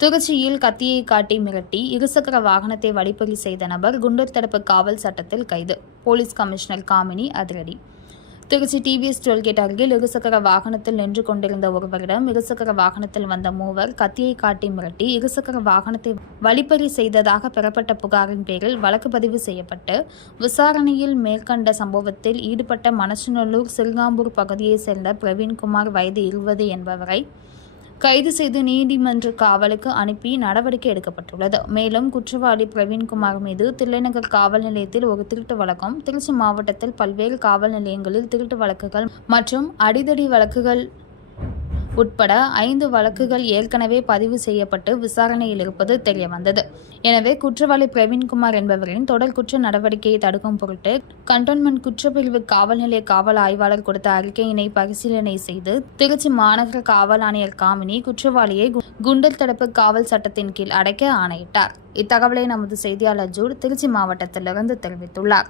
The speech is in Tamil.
திருச்சியில் கத்தியை காட்டி மிரட்டி இருசக்கர வாகனத்தை வழிப்பறி செய்த நபர் குண்டர் தடுப்பு காவல் சட்டத்தில் கைது. போலீஸ் கமிஷனர் காமினி அதிரடி. திருச்சி டிவிஎஸ் டோல்கேட் அருகில் இருசக்கர வாகனத்தில் நின்று கொண்டிருந்த ஒருவரிடம் இருசக்கர வாகனத்தில் வந்த மூவர் கத்தியை காட்டி மிரட்டி இருசக்கர வாகனத்தை வழிப்பறி செய்ததாக பெறப்பட்ட புகாரின் பேரில் வழக்கு பதிவு செய்யப்பட்டு விசாரணையில் மேற்கண்ட சம்பவத்தில் ஈடுபட்ட மனச்சநல்லூர் சிறுகாம்பூர் பகுதியைச் சேர்ந்த பிரவீன்குமார் வயது இருபது என்பவரை கைது செய்து நீதிமன்ற காவலுக்கு அனுப்பி நடவடிக்கை எடுக்கப்பட்டுள்ளது. மேலும் குற்றவாளி பிரவீன்குமார் மீது தில்லைநகர் காவல் நிலையத்தில் ஒரு திருட்டு வழக்கம் திருச்சி மாவட்டத்தில் பல்வேறு காவல் நிலையங்களில் திருட்டு வழக்குகள் மற்றும் அடிதடி வழக்குகள் உட்பட ஐந்து வழக்குகள் ஏற்கனவே பதிவு செய்யப்பட்டு விசாரணையில் இருப்பது தெரியவந்தது. எனவே குற்றவாளி பிரவீன்குமார் என்பவரின் தொடர் குற்ற நடவடிக்கையை தடுக்கும் பொருட்டு கண்டோன்மெண்ட் குற்றப்பிரிவு காவல் நிலைய காவல் ஆய்வாளர் கொடுத்த அறிக்கையினை பரிசீலனை செய்து திருச்சி மாநகர காவல் ஆணையர் காமினி குற்றவாளியை கு- குண்டர் தடுப்பு காவல் சட்டத்தின் கீழ் அடைக்க ஆணையிட்டார். இத்தகவலை நமது செய்தியாளர் ஜூட் திருச்சி மாவட்டத்திலிருந்து தெரிவித்துள்ளார்.